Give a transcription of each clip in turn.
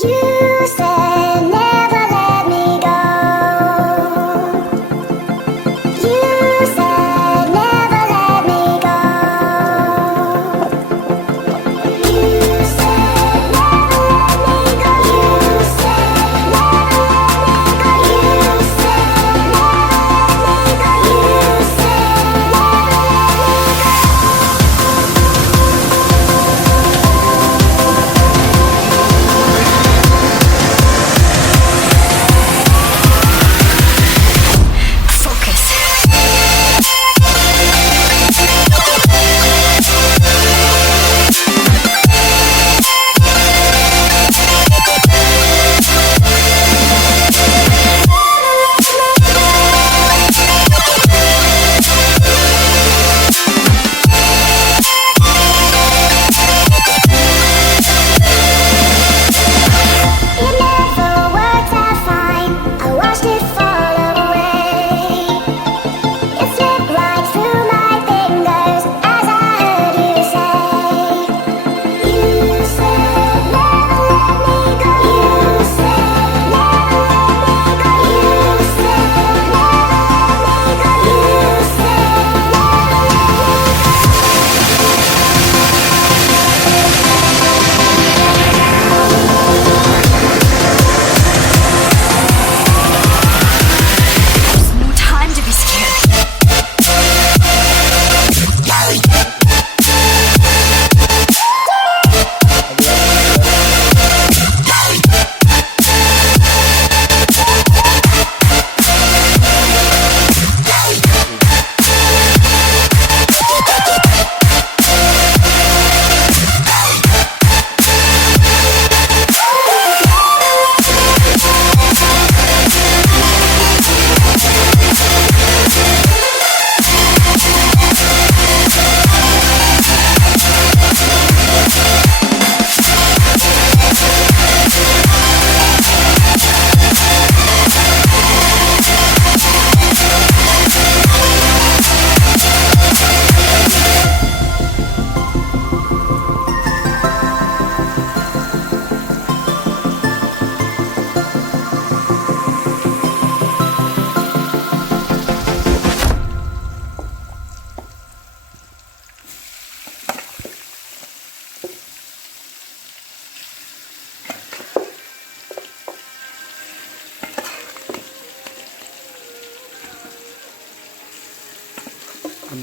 You said never let me go. You said never let me go. You said never let me go. You said never let me go. You said never let me go. You said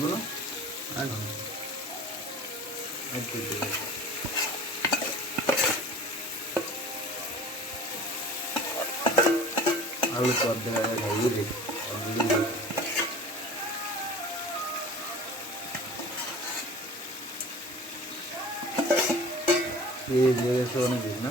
বলো আলু পর দেওয়া যায় ये जगह से होने देना